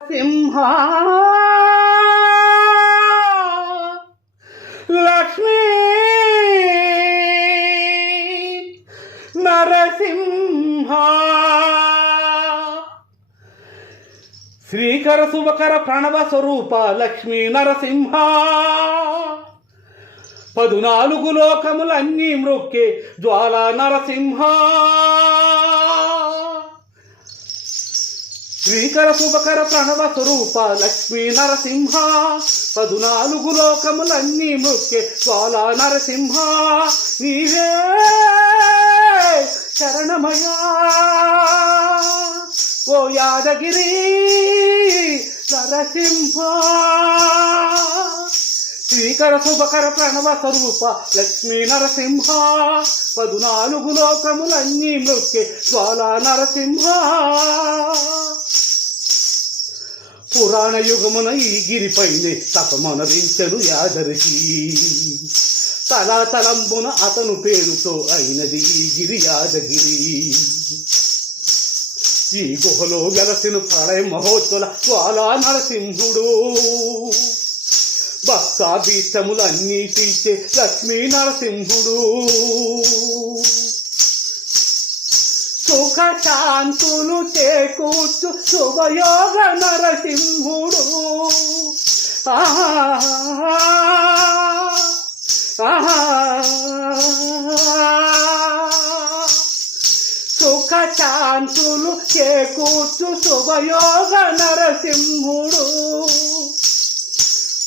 సింహ లక్ష్మీ నరసింహ శ్రీకర శుభకర ప్రణవ స్వరూప లక్ష్మీ నరసింహ 14 లోకములన్నీ మ్రొక్కే జ్వాలా నరసింహ శ్రీకర శుభకర ప్రణవ స్వరూప లక్ష్మీ నరసింహ 14 లోకములన్నీ మ్రొక్కే జ్వాలా నరసింహ నీవే శరణమయా ఓ యాదగిరి నరసింహ శ్రీకర శుభకర ప్రణవ స్వరూప లక్ష్మీ నరసింహ 14 లోకములన్నీ మ్రొక్కే జ్వాలా నరసింహ పురాణ యుగమున ఈ గిరిపైనే తపమనరించెను యాదరికి తలాతలంబున అతను పేరుతో అయినది ఈ గిరి యాదగిరి ఈ గుహలో వెలసిన ప్రళయ మహోత్సవ జ్వాలా నరసింహుడు భక్తాభీష్టములన్నీ తీర్చే లక్ష్మీ నరసింహుడు సుఖ శాంతులు చేకూర్చు శుభయోగ నరసింహుడు సుఖ శాంతులు చేకూర్చు శుభయోగ నరసింహుడు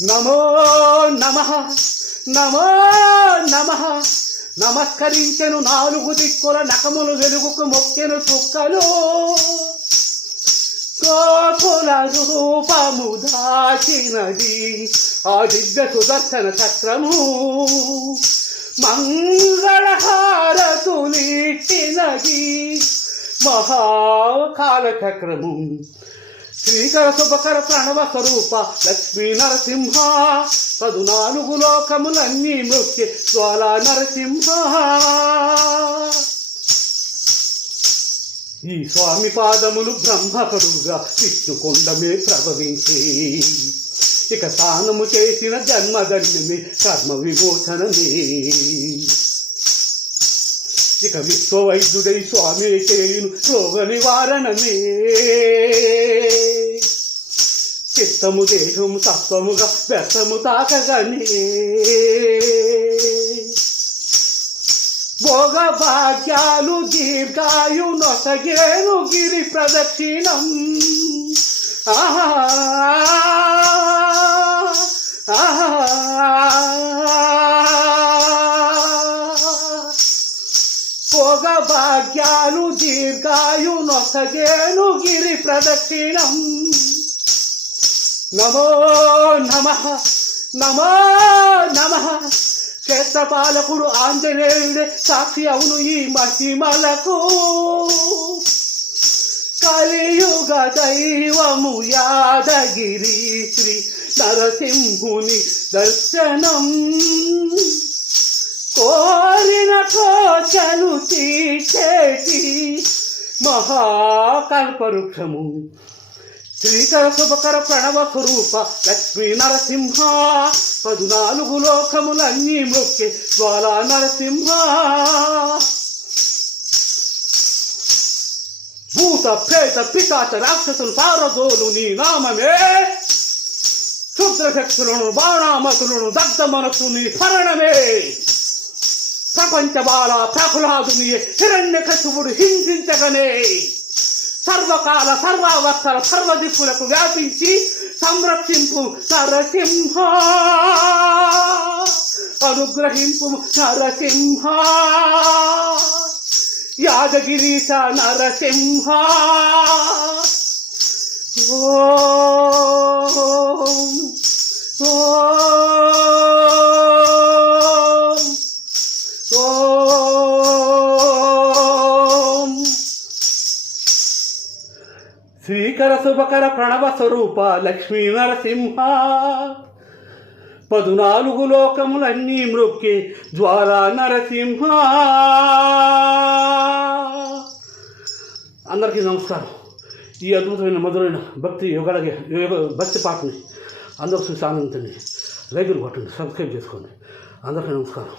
నమో నమః నమో నమః నమస్కరించెను 4 దిక్కుల నకములు వెలుగుకు మొక్కెను చుక్కలు గోకుల రూపము దాచినది ఆ దివ్య సుదర్శన చక్రము మంగళహారతులిట్టినది మహాకాల చక్రము శ్రీకర శుభకర ప్రణవ స్వరూప లక్ష్మీ నరసింహ 14 లోకములన్నీ మ్రొక్కే జ్వాలా నరసింహ ఈ స్వామి పాదములు బ్రహ్మకరుగా విష్ణుకొండమే ప్రభవించే ఇక స్నానము చేసిన జన్మధన్యమే కర్మ విమోచనమే ఇక విశ్వవైద్యుడై స్వామి చేయును రోగ నివారణమే చిత్తము దేహము తత్వముగా వ్యర్థము తాకగనే భోగ భాగ్యాలు దీర్ఘాయు నొసగేను గిరి ప్రదక్షిణం భోగ భాగ్యాలు దీర్ఘాయు నొసగేను గిరి ప్రదక్షిణం నమో నమః నమో నమః క్షేత్రపాలకుడు ఆంజనేయుడే సాక్షి అవును ఈ మహిమలకు కలియుగ దైవము యాదగిరి శ్రీ నరసింహుని దర్శనం కోరిన కోచలు తీసేటి మహాకల్పవృక్షము శ్రీకర శుభకర ప్రణవ స్వరూప లక్ష్మీ నరసింహ 14 లోకములన్నీ మ్రొక్కే జ్వాలా నరసింహ భూత ప్రేత పిశాచ రాక్షసులు పారదోలు నీ నామమే క్షుద్రశక్తులను బాణామతులను దగ్ధ మనస్సు నీ స్మరణమే ప్రపంచ బాల ప్రహ్లాదుని హిరణ్యకశిపుడు హింసించగనే సర్వకాల సర్వావస్థల సర్వదిక్కులకు వ్యాపించి సంరక్షింపు నరసింహ అనుగ్రహింపు నరసింహ యాదగిరీశ నరసింహ ఓం ఓం శ్రీకర శుభకర ప్రణవ స్వరూప లక్ష్మీ నరసింహ 14 లోకములన్నీ మ్రొక్కే జ్వాలా నరసింహ అందరికీ నమస్కారం. ఈ అద్భుతమైన మధురైన భక్తి పాటని అందరూ చూసి ఆనందించండి. లైకులు కొట్టండి, సబ్స్క్రైబ్ చేసుకోండి. అందరికీ నమస్కారం.